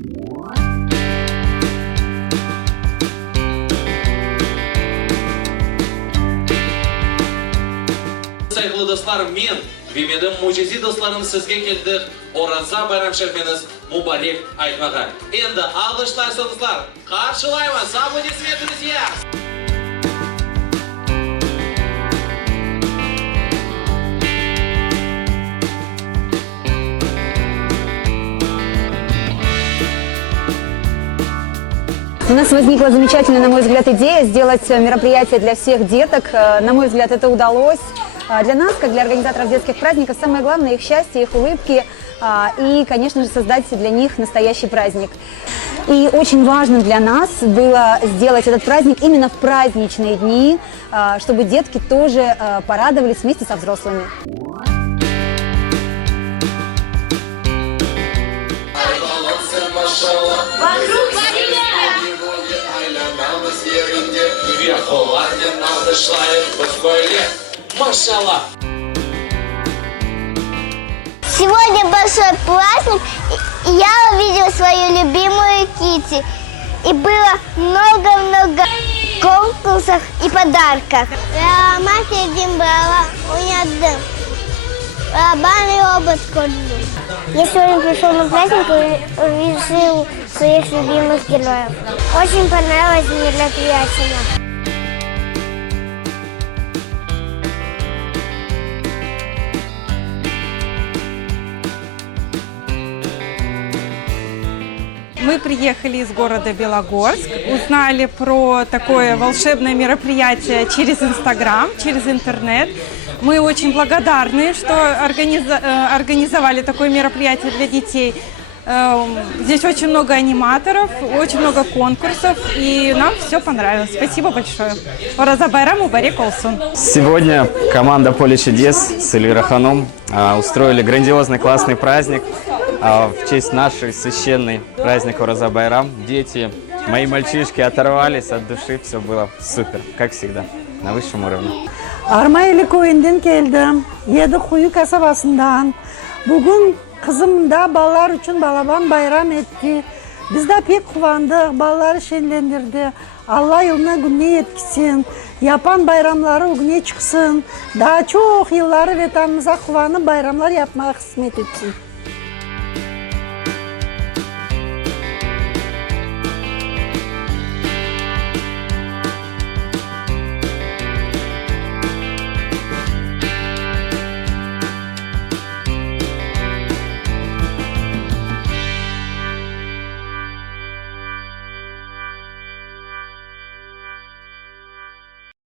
Saygılı dostlarım, men Bimedim mucizi dostlarım sizge keldik. Oranza bayram şerifiniz mübarek aytmağa. Endi alkışlaysiz dostlar. Karşılayman, aplodismentiniz ya. У нас возникла замечательная, на мой взгляд, идея сделать мероприятие для всех деток. На мой взгляд, это удалось. Для нас, как для организаторов детских праздников, самое главное их счастье, их улыбки и, конечно же, создать для них настоящий праздник. И очень важно для нас было сделать этот праздник именно в праздничные дни, чтобы детки тоже порадовались вместе со взрослыми. Сегодня большой праздник, и я увидела свою любимую Кити. И было много-много конкурсов и подарков. Мать один брала, у меня дым. Барабанный робот ходил. Я сегодня пришел на праздник и увидел своих любимых героев. Очень понравилось мероприятие. Мы приехали из города Белогорск, узнали про такое волшебное мероприятие через Инстаграм, через интернет. Мы очень благодарны, что организовали такое мероприятие для детей. Здесь очень много аниматоров, очень много конкурсов, и нам все понравилось. Спасибо большое. Ораза байрам мубарек олсун. Сегодня команда «Поле чудес» с Эльвирой Ханум устроили грандиозный классный праздник в честь нашей священной праздника Ораза байрам. Дети, мои мальчишки оторвались от души, все было супер, как всегда, на высшем уровне. Армайли көйінден келдім, еді құйы касабасындан. Бүгін қызымда балалар үшін балабан байрам етті. Біз де пек қуандық, балалары шенлендірді. Алла yılına gününe yetkisин, yapan bayramları güne çıksın. Daha çok yılları vetanımıza kuvanı bayramlar yapmaya kısmet etsin.